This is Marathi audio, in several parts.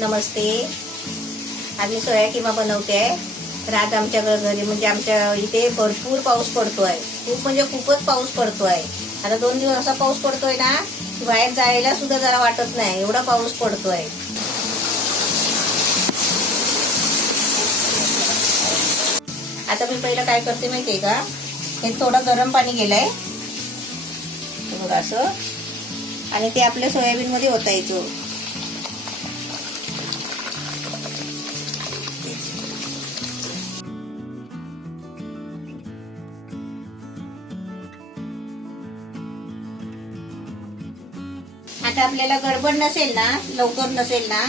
नमस्ते. आज मी सोया किमा बनवते आहे. तर आज आमच्या घरी म्हणजे आमच्या इथे भरपूर पाऊस पडतोय. खूप म्हणजे खूपच पाऊस पडतोय. आता 2 दिवस असा पाऊस पडतोय ना की बाहेर जायला सुद्धा जरा वाटत नाही, एवढा पाऊस पडतोय. आता मी पहिलं काय करते माहितीये का, हे थोडं गरम पाणी गेलंय बघा असं, आणि ते आपल्या सोयाबीन मध्ये ओतायचं. आता आपल्याला गडबड नसेल ना, लवकर नसेल ना,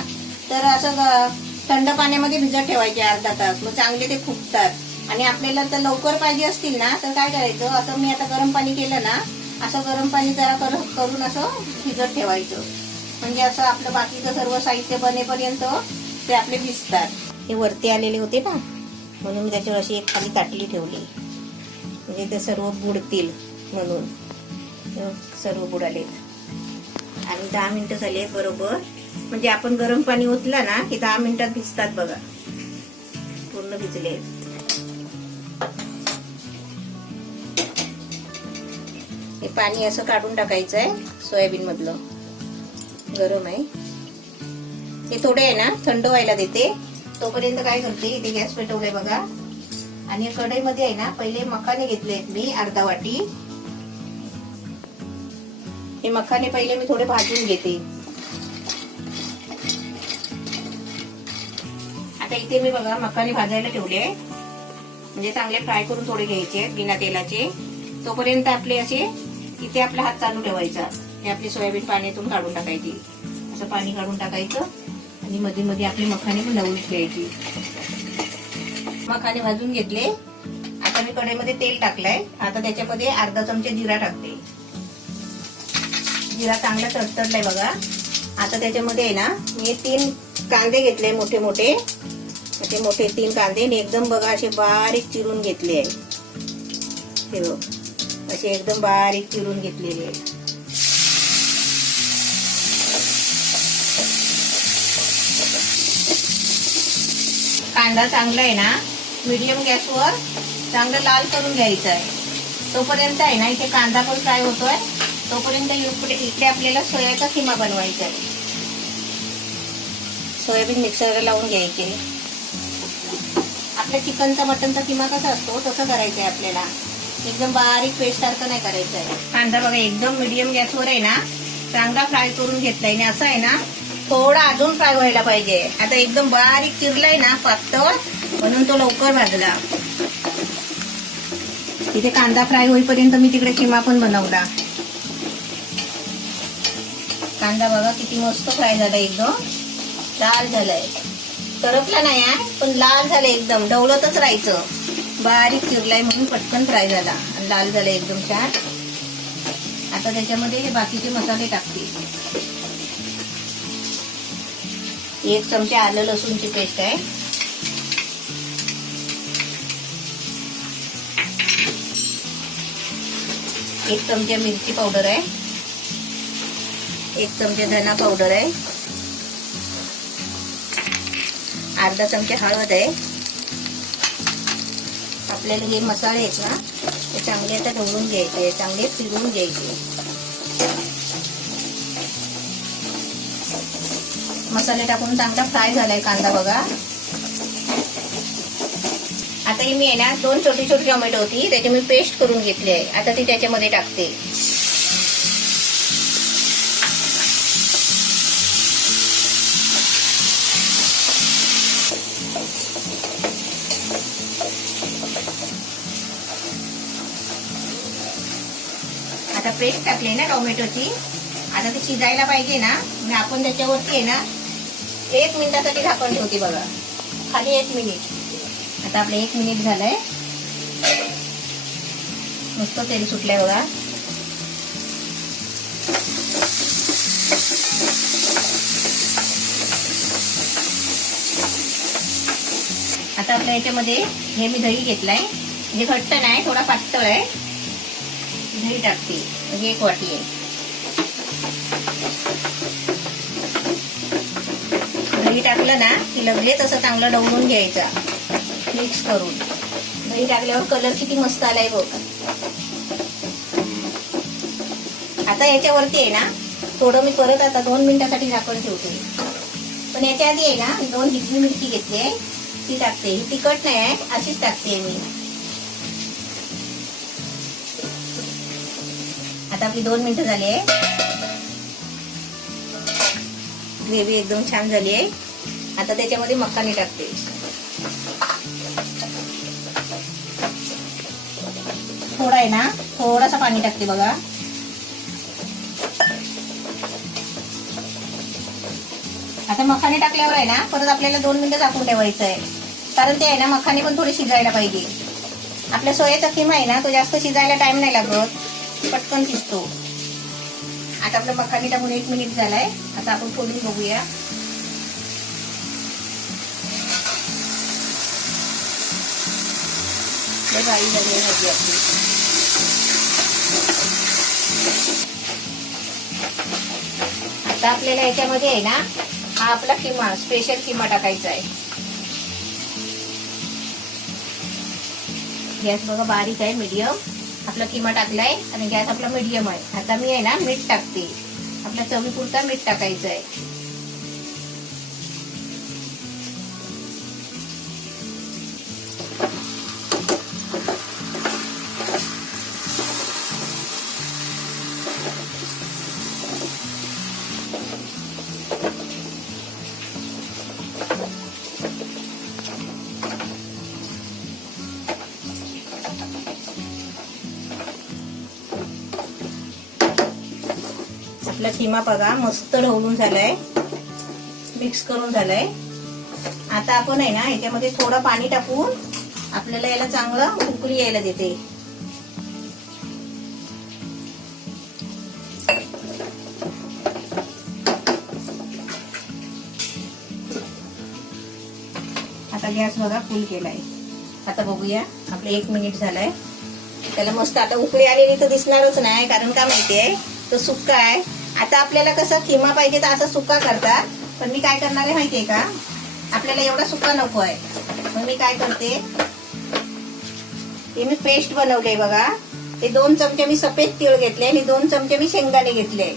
तर असं थंड पाण्यामध्ये भिजत ठेवायचे अर्धा तास. मग चांगले ते फुगतात. आणि आपल्याला तर लवकर पाहिजे असतील ना तर काय करायचं, असं मी आता गरम पाणी केलं ना, असं गरम पाणी जरा करून असं भिजत ठेवायचं. म्हणजे असं आपलं बाकीचं सर्व साहित्य बनेपर्यंत ते आपले भिजतात. हे वरती आलेले होते ना, म्हणून मी त्याच्यावर अशी एक खाली ताटली ठेवली, म्हणजे ते सर्व बुडतील म्हणून. सर्व बुडाले. आणि 10 मिनिटं झाली आहेत बरोबर. म्हणजे आपण गरम पाणी ओतला ना की 10 मिनिटात भिजतात बघा. पूर्ण भिजले. हे पाणी असं काढून टाकायचं आहे सोयाबीन मधलं. गरम आहे हे, थोडे आहे ना थंड व्हायला देते. तोपर्यंत काय करते, इथे गॅस पेटवलाय बघा. आणि कढईमध्ये आहे ना पहिले मखाने घेतले मी अर्धा वाटी. हे मखाने पहिले मी थोडे भाजून घेते. आता इथे मी बघा मखाने भाजायला ठेवले, म्हणजे चांगले फ्राय करून थोडे घ्यायचे बिना तेलाचे. तोपर्यंत आपले असे इथे आपला हात चालू ठेवायचा. हे आपली सोयाबीन पाण्यातून काढून टाकायची. असं पाणी काढून टाकायचं आणि मध्ये मध्ये आपले मखाने पण लावून घ्यायची. मखाने भाजून घेतले. आता मी कढईमध्ये तेल टाकलंय. आता त्याच्यामध्ये अर्धा चमचा जिरा टाकते. जिरा चांगला तडतडलाय बघा. आता त्याच्यामध्ये आहे ना मी 3 कांदे घेतले, मोठे मोठे. असे मोठे 3 कांदे एकदम बघा असे बारीक चिरून घेतले आहे. हे बघ असे एकदम बारीक चिरून घेतलेले आहे. कांदा चांगला आहे ना मीडियम गॅसवर चांगलं लाल करून घ्यायचा आहे. तोपर्यंत आहे ना इथे कांदा पण फ्राय होतोय. तोपर्यंत इकडे आपल्याला सोयाचा किमा बनवायचा आहे. सोयाबीन मिक्सरला लावून घ्यायचे. आपल्या चिकनचा मटनचा किमा कसा असतो तसं करायचं आहे आपल्याला. एकदम बारीक पेस्ट सारखं नाही करायचं आहे. कांदा बघा एकदम मीडियम गॅसवर आहे ना चांगला फ्राय करून घेतलाय. आणि असं आहे ना थोडा अजून फ्राय व्हायला पाहिजे. आता एकदम बारीक चिरलाय ना पातळ, म्हणून तो लवकर भाजला. इथे कांदा फ्राय होईपर्यंत मी तिकडे किमा पण बनवला. कांदा बघा किती मस्त फ्राय झाला, एकदम लाल झालाय. करपला नाही आहे पण लाल झालं, एकदम ढवळतच राहायचं. बारीक चिरलाय म्हणून पटकन फ्राय झाला आणि लाल झाला एकदम छान. आता त्याच्यामध्ये हे बाकीचे मसाले टाकते. 1 चमचा आलं लसूणची पेस्ट आहे. 1 चमचा मिरची पावडर आहे. 1 चमचा धना पावडर आहे. अर्धा चमचा हळद आहे. आपल्याला हे मसाले आहेत ना ते चांगले आता ढवळून घ्यायचे, चांगले फिरवून घ्यायचे. मसाले टाकून चांगला फ्राय झालाय कांदा बघा. आता ही मी आहे ना 2 छोटी छोटी टोमॅटो होती त्याची मी पेस्ट करून घेतली आहे. आता ती त्याच्यामध्ये टाकते. आता पेस्ट टाकली ना टोमॅटोची. आता ती शिजायला पाहिजे ना, मग आपण त्याच्यावरती आहे ना 1 मिनिटासाठी झाकण ठेवते बघा, खाली 1 मिनिट. आता आपलं 1 मिनिट झालंय. मस्त तेल सुटलंय बघा. आता आपल्या याच्यामध्ये हे मी दही घेतलाय, म्हणजे घट्ट नाही थोडा पातळ आहे. दही टाकते, म्हणजे 1 वाटी आहे. दही टाकलं ना की लगेच असं चांगलं ढवळून घ्यायचं मिक्स करून. दही टाकल्यावर कलर किती मस्त आलाय बघ. आता याच्यावरती आहे ना थोडं मी परत आता 2 मिनिटासाठी झाकण ठेवते. पण याच्या आधी आहे ना 2 हिरवी मिरची घेतली आहे ती टाकते. ही तिखट नाही आहे, अशीच टाकते मी. आता आपली 2 मिनिटं झाली आहे. ग्रेव्ही एकदम छान झाली आहे. आता त्याच्यामध्ये मखाने टाकते. थोडा आहे ना थोडासा पाणी टाकते बघा. आता मखाने टाकल्यावर आहे ना परत आपल्याला 2 मिनिटं झाकून ठेवायचं आहे, कारण ते आहे ना मखाने पण थोडे शिजायला पाहिजे. आपल्या सोयाचा किमा आहे ना तो जास्त शिजायला टाइम नाही लागत, पटकन शिजतो. आता आपलं मखाने टाकून 1 मिनिट झालाय. आता आपण फोडून बघूया. भाजी झाली भाजी आपली. आता आपल्याला याच्यामध्ये आहे ना हा आपला किमा स्पेशल किमा टाकायचा आहे. गॅस बघा बारीक आहे, मीडियम. आपला किमा टाकलाय आणि गॅस आपला मीडियम आहे. आता मी आहे ना मीठ टाकते. आपल्या चवीपुरता मीठ टाकायचं आहे. आपला किमा बघा मस्त ढवळून झालाय, मिक्स करून झालाय. आता आपण आहे ना याच्यामध्ये थोडं पाणी टाकून आपल्याला याला चांगलं उकळी यायला देते. आता गॅस बघा फुल केलाय. आता बघूया आपलं 1 मिनिट झालाय. त्याला मस्त आता उकळी आलेली तर दिसणारच नाही, कारण का माहितीये तो सुक्का आहे. आता आपल्याला कसं किमा पाहिजे तर असं सुक्का करतात, पण मी काय करणार आहे माहितीये का, आपल्याला एवढा सुक्का नको आहे. मग मी काय करते, ते मी पेस्ट बनवले बघा. ते 2 चमचे मी सफेद तीळ घेतले आणि 2 चमचे मी शेंगदाणे घेतले.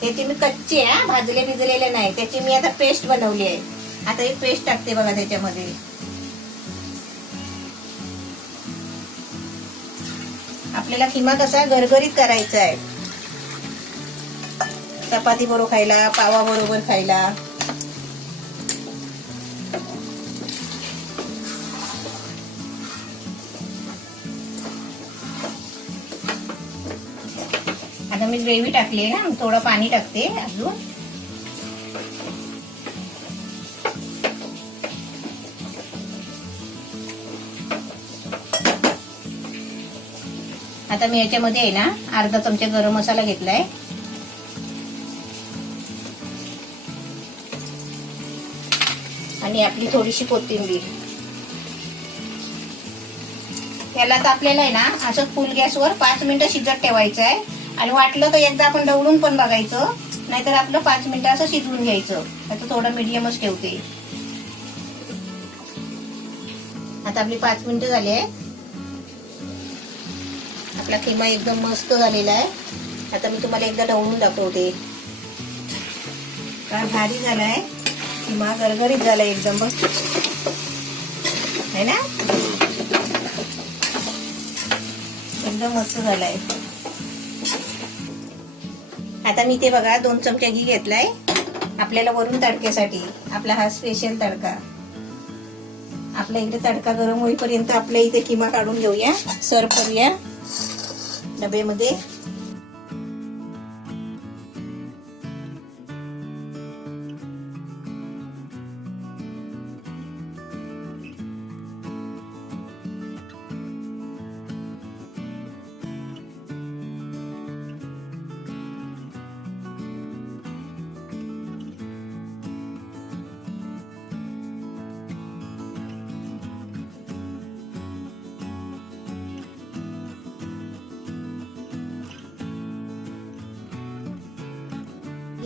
त्याची मी कच्चे भाजले भिजलेले नाही, त्याची मी आता पेस्ट बनवली आहे. आता ही पेस्ट टाकते बघा त्याच्यामध्ये. आपल्याला किमा कसा गरगरीत करायचा आहे, चपाती बरोबर खायला, पावा बरोबर खायला. आता मी ग्रेव्ही टाकली ना, थोडं पाणी टाकते अजून. आता मी याच्यामध्ये आहे ना अर्धा चमचा गरम मसाला घेतलाय. आणि आपली थोडीशी कोथिंबीर. याला तर आपल्याला आहे ना असं फुल गॅसवर 5 मिनिटं शिजत ठेवायचं आहे. आणि वाटलं तर एकदा आपण ढवळून पण बघायचं, नाहीतर आपलं 5 मिनिटं असं शिजवून घ्यायचं. आता थोडं मीडियमच ठेवते. आता आपली 5 मिनिटं झाली आहे. आपला किमा एकदम मस्त झालेला आहे. आता मी तुम्हाला एकदा ढवळून दाखवते. काय भारी झालाय किमा, गरगरीत झालाय एकदम बघ, है ना, एकदम मस्त झालाय. आता मी ते बघा 2 चमचे घी घेतलाय आपल्याला वरून तडक्यासाठी. आपला हा स्पेशल तडका. आपल्या इकडे तडका गरम होईपर्यंत आपल्या इथे किमा काढून घेऊया, सर्व करूया डब्यामध्ये.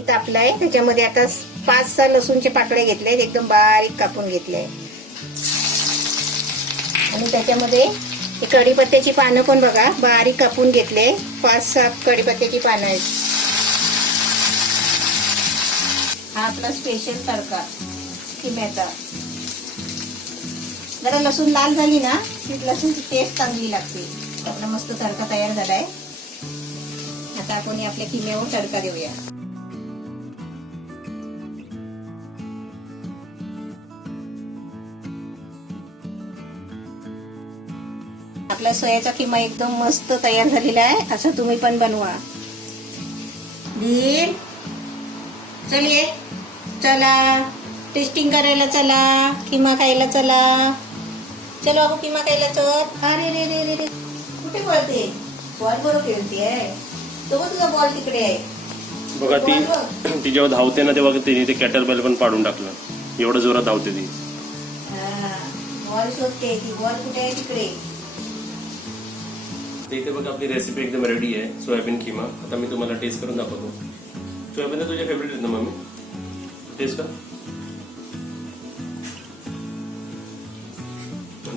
तापलाय त्याच्यामध्ये आता 5-6 लसूणचे पाकळे घेतले, एकदम बारीक कापून घेतले. आणि त्याच्यामध्ये कढीपत्त्याची पानं पण बघा बारीक कापून घेतले. 5-6 कढीपत्त्याची पानं आहेत. हा आपला स्पेशल तडका किम्याचा. जरा लसूण लाल झाली ना की लसूणची टेस्ट चांगली लागते. आपला मस्त तडका तयार झालाय. आता आपण आपल्या किम्यावर तडका देऊया. आपला सोयाचा किमा एकदम मस्त तयार झालेला आहे. असं तुम्ही पण बनवा. वीर चल ये, चला टेस्टिंग करायला चला, किमा खायला चला. चलो आपण किमा खायला चल. अरे रे रे रे रे कुठे पळते? बॉल बरोबर खेळते आहे. तो तुझा बॉल तिकडे आहे बघा. ती जेव्हा धावते ना तेव्हा तिने कॅटर बेल पण पाडून टाकलं. एवढं जोरात धावते ती. बॉल शोधते ती. बॉल कुठे आहे? तिकडे. इथे बघा आपली रेसिपी एकदम रेडी आहे. सोयाबीन किमा. आता मी तुम्हाला टेस्ट करून दाखवतो. सोयाबीन तुझ्या फेवरेट आहेत ना मम्मी? टेस्ट कर.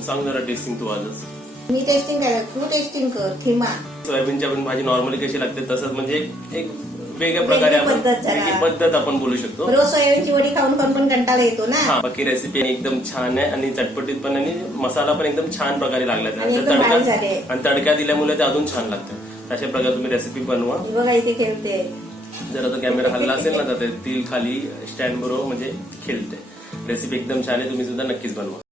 सांग जरा टेस्टिंग तू आजच. मी टेस्टिंग कर, तू टेस्टिंग कर. किमा सोयाबीनची आपण भाजी नॉर्मली कशी लागते तसंच, म्हणजे एक वेगळ्या प्रकारे आपण वेगळी पद्धत आपण बोलू शकतो. रोज सोयाबीनची वडी खाऊन खाऊन पण कंटाळा येतो ना. हा, बाकी रेसिपी एकदम छान आहे आणि चटपटीत पण, आणि मसाला पण एकदम छान प्रकारे लागला. आणि तडका दिल्यामुळे ते अजून छान लागतं. अशा प्रकारे तुम्ही रेसिपी बनवा. बघा इथे खेळते. जर आता कॅमेरा हल्ला असेल ना तर तील खाली स्टँड बरोबर म्हणजे खेळते. रेसिपी एकदम छान आहे. तुम्ही सुद्धा नक्कीच बनवा.